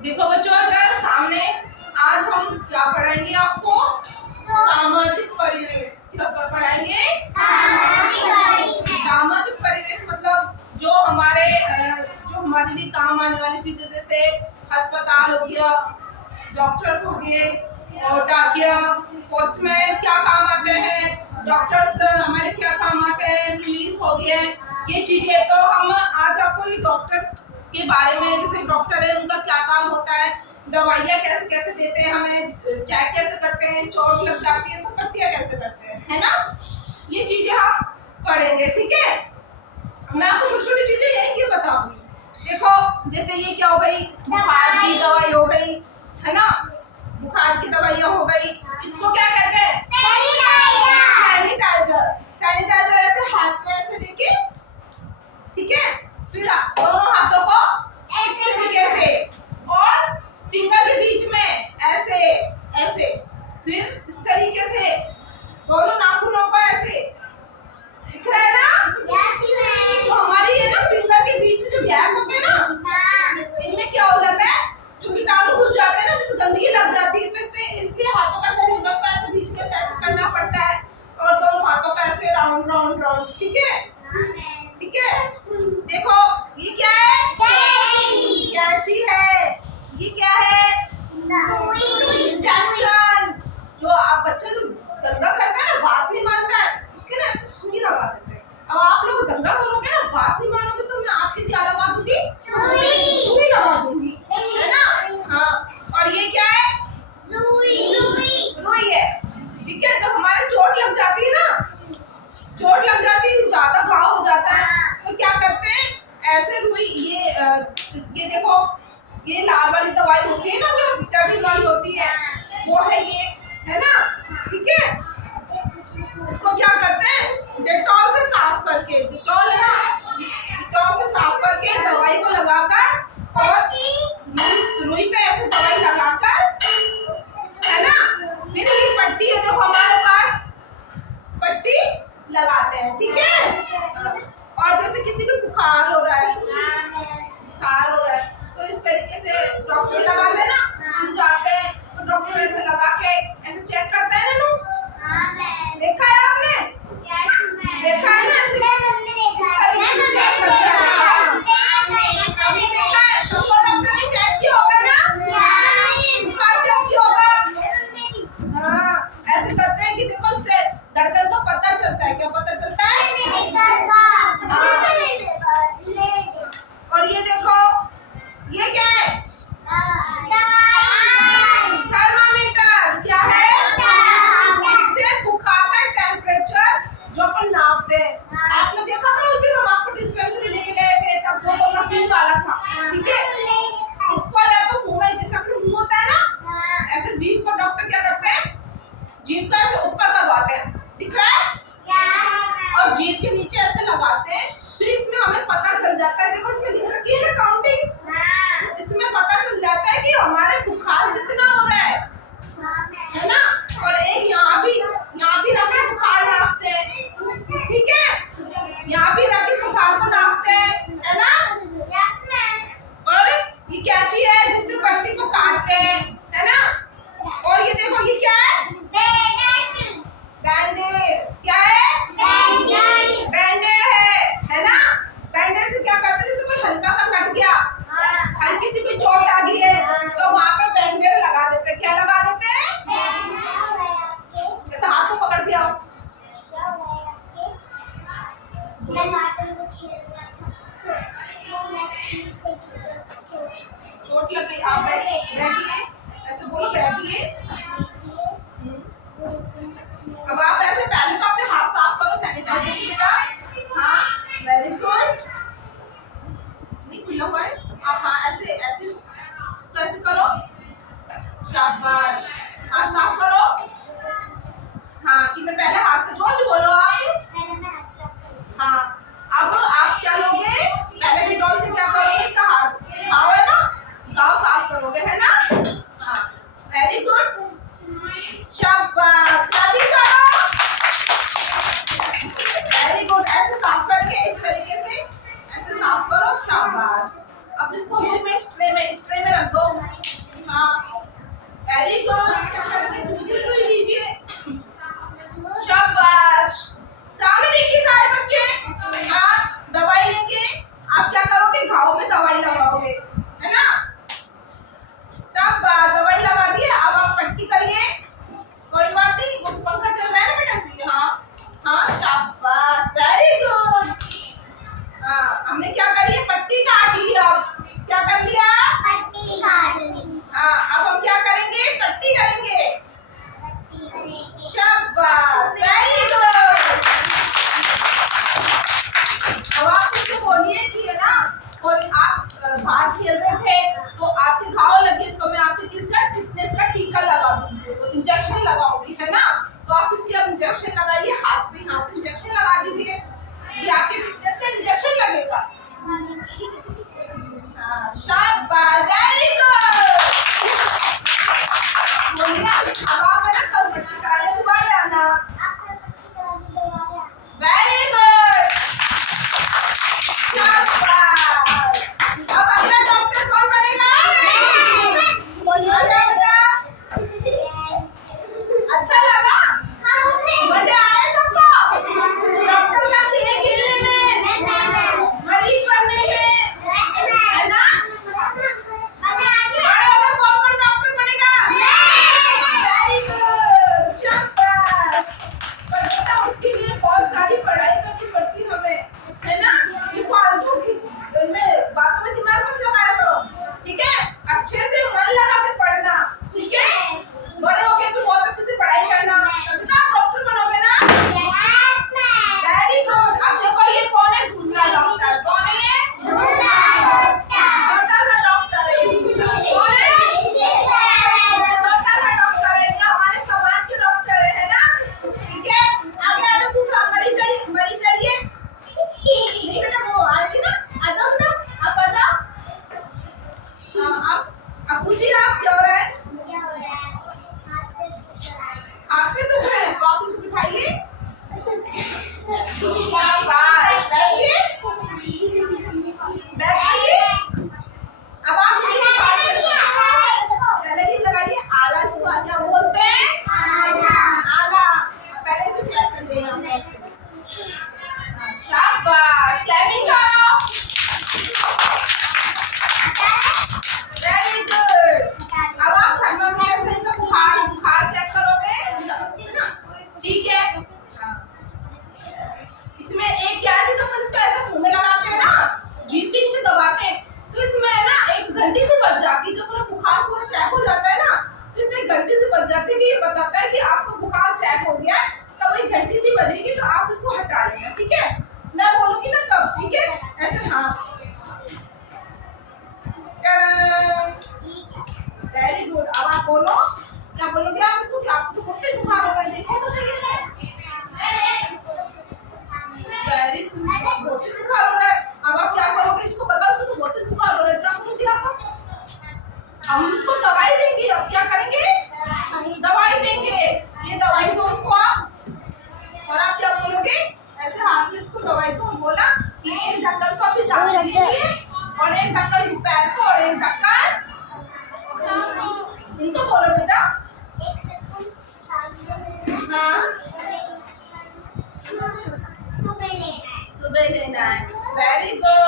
देखो बच्चों, इधर सामने आज हम क्या पढ़ाएंगे आपको? सामाजिक परिवेश। क्या पढ़ाएंगे? सामाजिक परिवेश मतलब जो हमारे लिए काम आने वाली चीजें, जैसे अस्पताल हो गया, डॉक्टर्स हो गए, और डाकिया, पोस्टमैन क्या काम आते हैं, डॉक्टर्स हमारे क्या काम आते हैं, पुलिस हो गया, ये चीजें। तो हम आज आपको ये डॉक्टर्स के बारे में, जैसे डॉक्टर है उनका क्या काम होता है, दवाइयाँ कैसे कैसे देते हैं, हमें चेक कैसे करते हैं, चोट लग जाती है तो पट्टियाँ कैसे करते हैं, है ना, ये चीजें हम पढ़ेंगे। ठीक है, मैं आपको छोटी छोटी चीजें यही बताऊंगी। देखो जैसे ये क्या हो गई, बुखार की दवाई हो गई, है ना, बुखार की दवाइयाँ हो गई, इसको क्या कहते हैं? सैनिटाइजर। सैनिटाइजर ऐसे हाथ में ऐसे लेके, ठीक है, फिर दोनों हाथों को इस तरीके से और फिंगर के बीच में ऐसे ऐसे, फिर इस तरीके से दोनों नाखूनों को ऐसे, दिख रहा है ना? तो हमारी है ना फिंगर के बीच में जो गैप होते हैं ना, इनमें क्या हो जाता है, जो कीटाणु घुस जाते हैं ना, जैसे गंदगी लग जाती है, तो इसलिए हाथों का फिंगर को ऐसे बीच में से ऐसे करना पड़ता है, और दोनों हाथों का ऐसे राउंड राउंड राउंड। ठीक है, ठीक है। देखो ये क्या है? कैंची है। ये क्या है? इंजेक्शन। जो आप बच्चा जो दंगा करता है ना, बात नहीं मानता है, उसके ना ऐसे सुई लगा देते हैं। अब आप लोग दंगा करोगे ना, बात नहीं मानोगे, तो मैं आपके क्या लगा दूंगी? सुई लगा दूंगी, है ना? हाँ, और ये क्या है? रुई है। ठीक है, जब हमारे चोट लग जाती है ना, चोट लग जाती है, ज्यादा घाव हो जाता है, तो क्या करते हैं, ऐसे रुई, ये देखो, ये लाल वाली दवाई होती है ना, जो विटामिन वाली होती है, वो है ये, है ना? ठीक है, इसको क्या करते हैं, डेटॉल से साफ करके, डेटॉल है ना, डेटॉल से साफ करके दवाई को लगाकर, और रुई पे ऐसे दवाई लगाकर, है ना, फिर ये पट्टी है, देखो हमारे पास पट्टी लगाते हैं। ठीक है, और जैसे किसी को बुखार हो रहा है, तो इस तरीके से डॉक्टर लगा लेना, हम जाते हैं तो डॉक्टर ऐसे लगा के ऐसे चेक करता है ना, देखा है आपने? देखा है ना, ऐसे इस तरीके से चेक करता है। अभी देखा है, सबको डॉक्टर ने चेक किया होगा ना, बुखार चेक किया होगा। हाँ, ऐसे करते हैं कि देखो इससे धड़कन का पता चलता है। क्या पता चलता है? और ये देखो, ये क्या है? थर्मामीटर। क्या है? इससे बुखार का टेम्परेचर जो अपन नापते हैं। आपने देखा था उस दिन हम आपको डिस्पेंसरी लेके गए थे, तब वो तो मशीन वाला था। ठीक है, इसको या तो मुंह में, जैसे अपने मुंह होता है ना, ऐसे जीभ को डॉक्टर क्या करते हैं, जीभ को ऐसे ऊपर करवाते हैं, दिख रहा है, और जीभ के नीचे ऐसे लगाते हैं, फिर इसमें हमें पता चल जाता है, देखो इसमें लिख रखी है ना काउंटिंग, इसमें पता चल जाता है कि हमारे बुखार कितना हो रहा है ना, और एक यहाँ भी रख के बुखार नापते हैं। ठीक है, यहाँ भी रख के बुखार को नापते हैं, है ना, और ये कैंची है जिससे पट्टी को काटते हैं, है ना, और ये देखो ये क्या है? बैंडेड। क्या है? बैंडेड है ना, बैंडेड से क्या करते हैं, जैसे कोई हल्का सा कट गया, हल्की सी कोई चोट आ गई है, तो वहां पे बैंडेड लगा देते हैं। क्या लगा देते हैं? जैसे हाथ को पकड़ दिया हो, चोट लग गई, आप बैठिए, ऐसे बोलो बैठिए। अब आप ऐसे पहले तो अपने हाथ साफ करो सैनिटाइजर से बेटा। हाँ, वेरी गुड। नहीं खुला हुआ है, आप हाँ ऐसे ऐसे इसको ऐसे करो, शाबाश, हाथ साफ करो। हाँ, कि मैं पहले हाथ से, जोर से बोलो आप। हाँ, अब आप क्या लोगे, पहले डिटॉल से क्या करोगे, इसका हाथ घाव है ना, घाव साफ करोगे, है ना। हाँ, वेरी गुड। इंजेक्शन लगाऊंगी, है ना? तो आप इसके अब इंजेक्शन लगाइए, हाथ में हाथ इंजेक्शन लगा दीजिए। ये आपके फिटनेस का इंजेक्शन लगेगा। शाबाश, वेरी गुड। अब आप है ना कल पट्टी कराने दोबारा आना। वेरी गुड, शाबाश। अब अगला डॉक्टर कौन बनेगा? अच्छा लगा? मजा आ रहा है सबको? डॉक्टर का खेलने में, मरीज बनने में, है ना? बड़े होकर कौन डॉक्टर बनेगा? वेरी गुड, शाबाश। पर पता उसके लिए बहुत सारी पढ़ाई करनी पड़ती है हमें, है ना? ये फालतू की में बातों में दिमाग मत लगाया करो, ठीक है? अच्छे से मन लगा के पढ़ना, ठीक है? बड़े होके तुम बहुत अच्छे से पढ़ाई करना, तभी तो आप डॉक्टर बनोगे ना। Very good. अब देखो ये कौन है? दूसरा डॉक्टर। कौन है ये? छोटा सा डॉक्टर है ये दूसरा। कौन है? छोटा सा डॉक्टर है, ये हमारे समाज के डॉक्टर है ना? ठीक है, आगे आ जाओ। दूसरा मरीज जाइए, मरीज जाइए। नहीं बेटा वो आएगी ना, आ जाओ बेटा, आप आ जाओ। अब पूछिए आप क्या हो रहा है? हाथ पे दुख रहे हैं तो आप उनको बिठाइए। शाबाश, बैठिए, बैठिए। अब आप पहले ये लगाइए आला, इसको क्या बोलते हैं? आला। पहले तो चेक कर लें हम ऐसे। शाबाश, क्लैपिंग करो। Very good. अब आप थर्मामीटर से इनका बुखार चेक करोगे, है ना? ठीक है। इसमें एक क्या है, सब इसको ऐसे मुंह में लगाते हैं ना, जीभ के नीचे दबाते हैं, तो इसमें है ना 1 घंटे से बच जाती है। जब पूरा बुखार पूरा चेक हो जाता है ना, तो इसमें 1 घंटे से बच जाती है कि ये बताता है कि आपका बुखार चेक हो गया है। तब 1 घंटे से बजेगी तो आप इसको हटा लेना, ठीक है? मैं बोलूंगी ना तब, ठीक है? ऐसे हाँ। Very good. अब आप बोलो, क्या बोलोगे आप इसको? क्या आपको बहुत तेज बुखार हो रहा है? देखो तो सही से। वेरी गुड, बहुत तेज बुखार हो रहा है। अब आप क्या करोगे? इसको बताओ, इसको तो बहुत तेज बुखार हो रहा है, क्या करोगे आप? हम इसको दवाई देंगे। अब क्या करेंगे? दवाई देंगे। ये दवाई दो इसको आप, और आप क्या बोलोगे? ऐसे हाथ में इसको दवाई दो और बोला कि एक ढक्कन तो अभी जाने दीजिए, और एक ढक्कन पैर को, और एक ढक्कन इनको बोलो बेटा। हाँ, सुबह लेना है। Very good.